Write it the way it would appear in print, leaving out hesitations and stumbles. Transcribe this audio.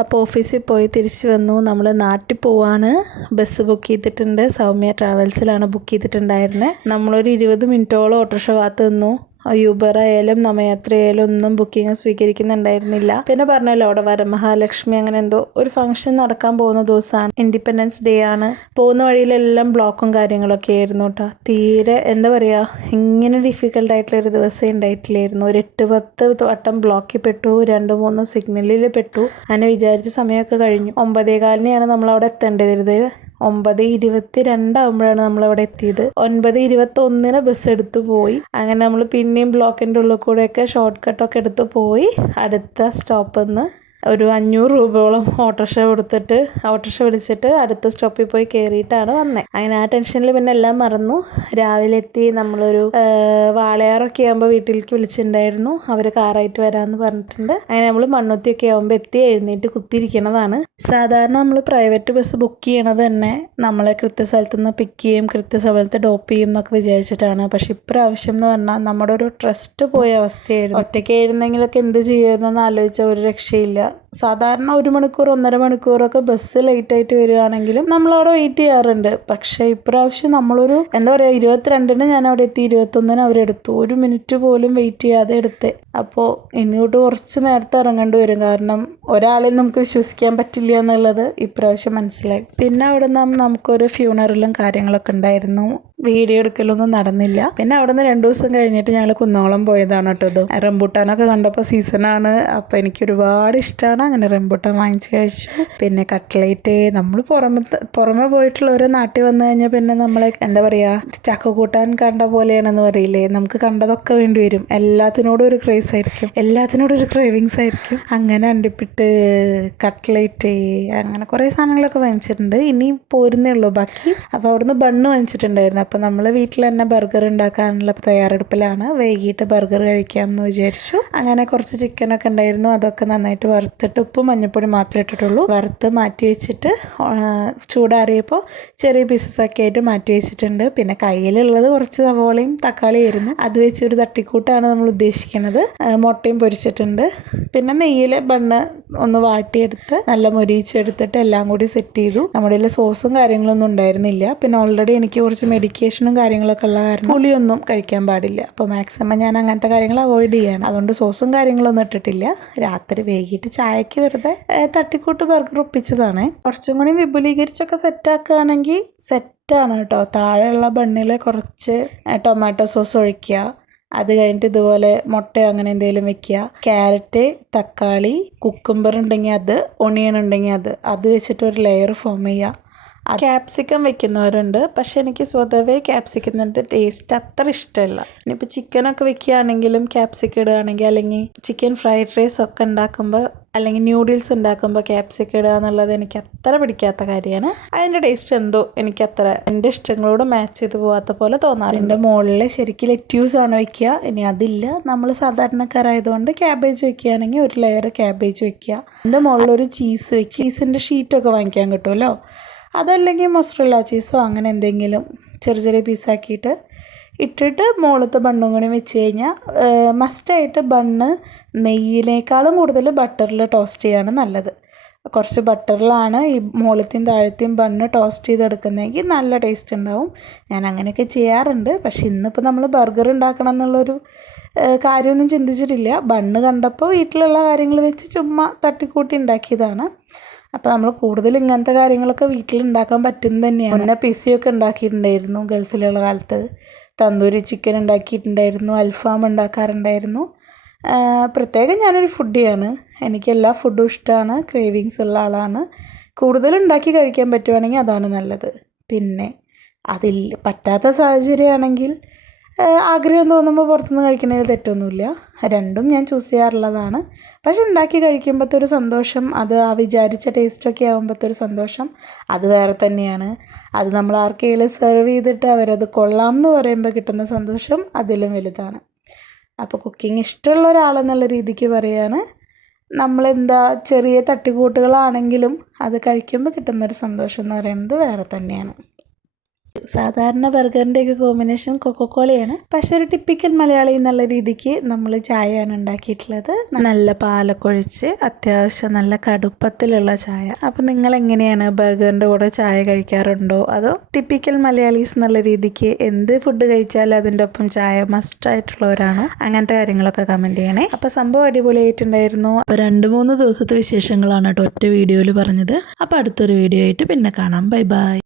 അപ്പോൾ ഓഫീസിൽ പോയി തിരിച്ച് വന്നു. നമ്മൾ നാട്ടിൽ പോവാണ്. ബസ് ബുക്ക് ചെയ്തിട്ടുണ്ട്. സൗമ്യ ട്രാവൽസിലാണ് ബുക്ക് ചെയ്തിട്ടുണ്ടായിരുന്നത്. നമ്മളൊരു 20 മിനിറ്റോളം ഓട്ടോറിക്ഷ കാത്ത് നിന്നു. യൂബർ ആയാലും നമയാത്രയായാലും ഒന്നും ബുക്കിംഗ് സ്വീകരിക്കുന്നുണ്ടായിരുന്നില്ല. പിന്നെ പറഞ്ഞല്ലോ അവിടെ വരമഹാലക്ഷ്മി അങ്ങനെ എന്തോ ഒരു ഫംഗ്ഷൻ നടക്കാൻ പോകുന്ന ദിവസമാണ്. ഇൻഡിപെൻഡൻസ് ഡേ ആണ്. പോകുന്ന വഴിയിലെല്ലാം ബ്ലോക്കും കാര്യങ്ങളൊക്കെ ആയിരുന്നു കേട്ടോ. തീരെ എന്താ പറയുക, ഇങ്ങനെ ഡിഫിക്കൽട്ടായിട്ടുള്ളൊരു ദിവസം ഉണ്ടായിട്ടില്ലായിരുന്നു. ഒരു 8-10 വട്ടം ബ്ലോക്കിൽ പെട്ടു, 2-3 സിഗ്നലിൽ പെട്ടു. അങ്ങനെ വിചാരിച്ച സമയമൊക്കെ കഴിഞ്ഞു. 9:15 നമ്മളവിടെ എത്തേണ്ടത്. 9:22 ആകുമ്പോഴാണ് നമ്മളവിടെ എത്തിയത്. 9:21 ബസ് എടുത്തു പോയി. അങ്ങനെ നമ്മൾ പിന്നെയും ബ്ലോക്കിൻ്റെ ഉള്ളിൽ കൂടെയൊക്കെ ഷോർട്ട് കട്ടൊക്കെ എടുത്ത് പോയി അടുത്ത സ്റ്റോപ്പിൽ നിന്ന് ഒരു 500 രൂപയോളം ഓട്ടോറിക്ഷ വിളിച്ചിട്ട് അടുത്ത സ്റ്റോപ്പിൽ പോയി കയറിയിട്ടാണ് വന്നത്. അങ്ങനെ ആ ടെൻഷനിൽ പിന്നെ എല്ലാം മറന്നു. രാവിലെ എത്തി. നമ്മളൊരു വാളയാറൊക്കെ ആകുമ്പോൾ വീട്ടിലേക്ക് വിളിച്ചിട്ടുണ്ടായിരുന്നു. അവർ കാറായിട്ട് വരാമെന്ന് പറഞ്ഞിട്ടുണ്ട്. അങ്ങനെ നമ്മൾ മണ്ണുത്തിയൊക്കെ ആകുമ്പോൾ എഴുന്നേറ്റ് കുത്തിയിരിക്കണതാണ്. സാധാരണ നമ്മൾ പ്രൈവറ്റ് ബസ് ബുക്ക് ചെയ്യണത് തന്നെ നമ്മളെ കൃത്യസ്ഥലത്ത് നിന്ന് പിക്ക് ചെയ്യും, കൃത്യസ്ഥലത്ത് ഡ്രോപ്പ് ചെയ്യും എന്നൊക്കെ വിചാരിച്ചിട്ടാണ്. പക്ഷെ ഇപ്രാവശ്യം എന്ന് പറഞ്ഞാൽ നമ്മുടെ ഒരു ട്രസ്റ്റ് പോയ അവസ്ഥയായിരുന്നു. ഒറ്റയ്ക്കായിരുന്നെങ്കിലൊക്കെ എന്ത് ചെയ്യുമെന്നൊന്നും ആലോചിച്ചാൽ ഒരു രക്ഷയില്ല. സാധാരണ 1 മണിക്കൂർ 1.5 മണിക്കൂറൊക്കെ ബസ് ലേറ്റായിട്ട് വരികയാണെങ്കിലും നമ്മളവിടെ വെയിറ്റ് ചെയ്യാറുണ്ട്. പക്ഷേ ഇപ്രാവശ്യം നമ്മളൊരു 22-ന് ഞാൻ അവിടെ എത്തി, 21-ന് അവരെടുത്തു. 1 മിനിറ്റ് പോലും വെയിറ്റ് ചെയ്യാതെ എടുത്തേ. അപ്പോൾ ഇങ്ങോട്ട് കുറച്ച് നേരത്തെ ഇറങ്ങേണ്ടി വരും. കാരണം ഒരാളെയും നമുക്ക് വിശ്വസിക്കാൻ പറ്റില്ല എന്നുള്ളത് ഇപ്രാവശ്യം മനസ്സിലായി. പിന്നെ അവിടെ നിന്ന് നമുക്കൊരു ഫ്യൂണറലും കാര്യങ്ങളൊക്കെ ഉണ്ടായിരുന്നു. വീഡിയോ എടുക്കലൊന്നും നടന്നില്ല. പിന്നെ അവിടെ നിന്ന് 2 ദിവസം കഴിഞ്ഞിട്ട് ഞങ്ങൾ കുന്നോളം പോയതാണ് കേട്ടോ. ഇത് റംബൂട്ടാനൊക്കെ കണ്ടപ്പോൾ സീസണാണ്. അപ്പോൾ എനിക്ക് ഒരുപാട് ഇഷ്ടമാണ്. അങ്ങനെ റംബൂട്ടാൻ വാങ്ങിച്ച് കഴിച്ചു. പിന്നെ കട്ട്ലേറ്റ്. നമ്മൾ പുറമെ പോയിട്ടുള്ള ഓരോ നാട്ടിൽ വന്നു കഴിഞ്ഞാൽ പിന്നെ നമ്മളെ എന്താ പറയുക, ചക്കക്കൂട്ടാൻ കണ്ട പോലെയാണെന്ന് പറയില്ലേ, നമുക്ക് കണ്ടതൊക്കെ വേണ്ടി വരും. എല്ലാത്തിനോടും ഒരു ക്രേസ് ആയിരിക്കും, എല്ലാത്തിനോടും ഒരു ക്രേവിങ്സ് ആയിരിക്കും. അങ്ങനെ അണ്ടിപ്പിട്ട്, കട്ട്ലേറ്റ്, അങ്ങനെ കുറേ സാധനങ്ങളൊക്കെ വാങ്ങിച്ചിട്ടുണ്ട്. ഇനി പോരുന്നേ ഉള്ളൂ ബാക്കി. അപ്പോൾ അവിടുന്ന് ബണ്ണ് വാങ്ങിച്ചിട്ടുണ്ടായിരുന്നു. അപ്പോൾ നമ്മൾ വീട്ടിൽ തന്നെ ബർഗർ ഉണ്ടാക്കാനുള്ള തയ്യാറെടുപ്പിലാണ്. വൈകിട്ട് ബർഗർ കഴിക്കാമെന്ന് വിചാരിച്ചു. അങ്ങനെ കുറച്ച് ചിക്കനൊക്കെ ഉണ്ടായിരുന്നു. അതൊക്കെ നന്നായിട്ട് വറുത്തിട്ട് ഉപ്പും മഞ്ഞൾപ്പൊടി മാത്രമേ ഇട്ടിട്ടുള്ളൂ. വറുത്ത് മാറ്റി വെച്ചിട്ട് ചൂടാറിയപ്പോൾ ചെറിയ പീസസ് ഒക്കെ ആയിട്ട് മാറ്റി വെച്ചിട്ടുണ്ട്. പിന്നെ കയ്യിലുള്ളത് കുറച്ച് സവോളയും തക്കാളിയും ആയിരുന്നു. അത് വെച്ചൊരു തട്ടിക്കൂട്ടാണ് നമ്മൾ ഉദ്ദേശിക്കുന്നത്. മുട്ടയും പൊരിച്ചിട്ടുണ്ട്. പിന്നെ നെയ്യിൽ ബണ്ണ് ഒന്ന് വാട്ടിയെടുത്ത് നല്ല മൊരിയിച്ചെടുത്തിട്ട് എല്ലാം കൂടി സെറ്റ് ചെയ്തു. നമ്മുടെ കയ്യിൽ സോസും കാര്യങ്ങളൊന്നും ഉണ്ടായിരുന്നില്ല. പിന്നെ ഓൾറെഡി എനിക്ക് കുറച്ച് മെഡിക്കേഷനും കാര്യങ്ങളൊക്കെ ഉള്ള കാരണം പുളിയൊന്നും കഴിക്കാൻ പാടില്ല. അപ്പോൾ മാക്സിമം ഞാൻ അങ്ങനത്തെ കാര്യങ്ങൾ അവോയ്ഡ് ചെയ്യാണ്. അതുകൊണ്ട് സോസും കാര്യങ്ങളൊന്നും ഇട്ടിട്ടില്ല. രാത്രി വൈകിട്ട് ചായക്ക് വെറുതെ തട്ടിക്കൂട്ട് ബർഗർ ഒപ്പിച്ചതാണ്. കുറച്ചും കൂടി വിപുലീകരിച്ചൊക്കെ സെറ്റാക്കുകയാണെങ്കിൽ സെറ്റാണ് കേട്ടോ. താഴെയുള്ള ബണ്ണിൽ കുറച്ച് ടൊമാറ്റോ സോസ് ഒഴിക്കുക. അത് കഴിഞ്ഞിട്ട് ഇതുപോലെ മുട്ട അങ്ങനെ എന്തെങ്കിലും വെക്കുക. ക്യാരറ്റ്, തക്കാളി, കുക്കുംബർ ഉണ്ടെങ്കിൽ അത്, ഒണിയൻ ഉണ്ടെങ്കിൽ അത് വെച്ചിട്ട് ഒരു ലെയർ ഫോം ചെയ്യുക. ക്യാപ്സിക്കം വെക്കുന്നവരുണ്ട്. പക്ഷെ എനിക്ക് സ്വതവേ ക്യാപ്സിക്കത്തിൻ്റെ ടേസ്റ്റ് അത്ര ഇഷ്ടമല്ല. ഇനിയിപ്പോൾ ചിക്കനൊക്കെ വെക്കുകയാണെങ്കിലും ക്യാപ്സിക്കം ഇടുകയാണെങ്കിൽ, അല്ലെങ്കിൽ ചിക്കൻ ഫ്രൈഡ് റൈസ് ഒക്കെ ഉണ്ടാക്കുമ്പോൾ, അല്ലെങ്കിൽ ന്യൂഡിൽസ് ഉണ്ടാക്കുമ്പോൾ ക്യാപ്സിക്കം ഇടുക എന്നുള്ളത് എനിക്ക് അത്ര പിടിക്കാത്ത കാര്യമാണ്. അതിൻ്റെ ടേസ്റ്റ് എന്തോ എനിക്കത്ര എൻ്റെ ഇഷ്ടങ്ങളോട് മാച്ച് ചെയ്ത് പോകാത്ത പോലെ തോന്നാറുണ്ട്. അതിൻ്റെ മുകളിൽ ശരിക്കും ലെറ്റ്യൂസാണ് വയ്ക്കുക. ഇനി അതില്ല, നമ്മൾ സാധാരണക്കാരായതുകൊണ്ട് ക്യാബേജ് വയ്ക്കുകയാണെങ്കിൽ ഒരു ലെയർ ക്യാബേജ് വയ്ക്കുക. അതിൻ്റെ മുകളിലൊരു ചീസിൻ്റെ ഷീറ്റൊക്കെ വാങ്ങിക്കാൻ കിട്ടുമല്ലോ. അതല്ലെങ്കിൽ മൊസറല്ല ചീസോ അങ്ങനെ എന്തെങ്കിലും ചെറിയ പീസാക്കിയിട്ട് ഇട്ടിട്ട് മുകളിലത്തെ ബണ്ണും കൂടി വെച്ച് കഴിഞ്ഞാൽ മസ്റ്റായിട്ട് ബണ്ണ് നെയ്യിനേക്കാളും കൂടുതൽ ബട്ടറിൽ ടോസ്റ്റ് ചെയ്യാണ് നല്ലത്. കുറച്ച് ബട്ടറിലാണ് ഈ മുകളിലത്തെയും താഴത്തെയും ബണ്ണ് ടോസ്റ്റ് ചെയ്തെടുക്കുന്നതെങ്കിൽ നല്ല ടേസ്റ്റ് ഉണ്ടാവും. ഞാൻ അങ്ങനെയൊക്കെ ചെയ്യാറുണ്ട്. പക്ഷെ ഇന്നിപ്പോൾ നമ്മൾ ബർഗർ ഉണ്ടാക്കണം എന്നുള്ളൊരു കാര്യമൊന്നും ചിന്തിച്ചിട്ടില്ല. ബണ്ണ് കണ്ടപ്പോൾ വീട്ടിലുള്ള കാര്യങ്ങൾ വെച്ച് ചുമ്മാ തട്ടിക്കൂട്ടി ഉണ്ടാക്കിയതാണ്. അപ്പോൾ നമ്മൾ കൂടുതൽ ഇങ്ങനത്തെ കാര്യങ്ങളൊക്കെ വീട്ടിലുണ്ടാക്കാൻ പറ്റുന്നത് തന്നെയാണ്. മുന്നേ പിസയൊക്കെ ഉണ്ടാക്കിയിട്ടുണ്ടായിരുന്നു ഗൾഫിലുള്ള കാലത്ത്. തന്തൂരി ചിക്കൻ ഉണ്ടാക്കിയിട്ടുണ്ടായിരുന്നു, അൽഫാം ഉണ്ടാക്കാറുണ്ടായിരുന്നു. പ്രത്യേകം ഞാനൊരു ഫുഡിയാണ്. എനിക്ക് എല്ലാ ഫുഡും ഇഷ്ടമാണ്. ക്രേവിങ്സ് ഉള്ള ആളാണ്. കൂടുതലുണ്ടാക്കി കഴിക്കാൻ പറ്റുവാണെങ്കിൽ അതാണ് നല്ലത്. പിന്നെ അതിൽ പറ്റാത്ത സാഹചര്യമാണെങ്കിൽ ആഗ്രഹം തോന്നുമ്പോൾ പുറത്തുനിന്ന് കഴിക്കണതിൽ തെറ്റൊന്നുമില്ല. രണ്ടും ഞാൻ ചൂസ് ചെയ്യാറുള്ളതാണ്. പക്ഷെ ഉണ്ടാക്കി കഴിക്കുമ്പോഴത്തെ ഒരു സന്തോഷം, അത് ആ വിചാരിച്ച ടേസ്റ്റൊക്കെ ആകുമ്പോഴത്തെ ഒരു സന്തോഷം അത് വേറെ തന്നെയാണ്. അത് നമ്മൾ ആർക്കെങ്കിലും സെർവ് ചെയ്തിട്ട് അവരത് കൊള്ളാം എന്ന് പറയുമ്പോൾ കിട്ടുന്ന സന്തോഷം അതിലും വലുതാണ്. അപ്പോൾ കുക്കിംഗ് ഇഷ്ടമുള്ള ഒരാളെന്നുള്ള രീതിക്ക് പറയുകയാണ്. നമ്മളെന്താ ചെറിയ തട്ടിക്കൂട്ടുകളാണെങ്കിലും അത് കഴിക്കുമ്പോൾ കിട്ടുന്നൊരു സന്തോഷം എന്ന് പറയുന്നത് വേറെ തന്നെയാണ്. സാധാരണ ബർഗറിൻ്റെയൊക്കെ കോമ്പിനേഷൻ കൊക്കോക്കോളയാണ്, പക്ഷെ ഒരു ടിപ്പിക്കൽ മലയാളി എന്നുള്ള രീതിക്ക് നമ്മൾ ചായയാണ് ഉണ്ടാക്കിയിട്ടുള്ളത്. നല്ല പാലൊക്കെ ഒഴിച്ച് അത്യാവശ്യം നല്ല കടുപ്പത്തിലുള്ള ചായ. അപ്പം നിങ്ങൾ എങ്ങനെയാണ് ബർഗറിൻ്റെ കൂടെ ചായ കഴിക്കാറുണ്ടോ, അതോ ടിപ്പിക്കൽ മലയാളീസ് എന്നുള്ള രീതിക്ക് എന്ത് ഫുഡ് കഴിച്ചാലും അതിൻ്റെ ഒപ്പം ചായ മസ്റ്റ് ആയിട്ടുള്ളവരാണോ? അങ്ങനത്തെ കാര്യങ്ങളൊക്കെ കമൻറ്റ് ചെയ്യണേ. അപ്പോൾ സംഭവം അടിപൊളിയായിട്ടുണ്ടായിരുന്നു. അപ്പോൾ 2-3 ദിവസത്തെ വിശേഷങ്ങളാണ് കേട്ടോ ഒറ്റ വീഡിയോയിൽ പറഞ്ഞത്. അപ്പോൾ അടുത്തൊരു വീഡിയോ ആയിട്ട് പിന്നെ കാണാം. Bye bye.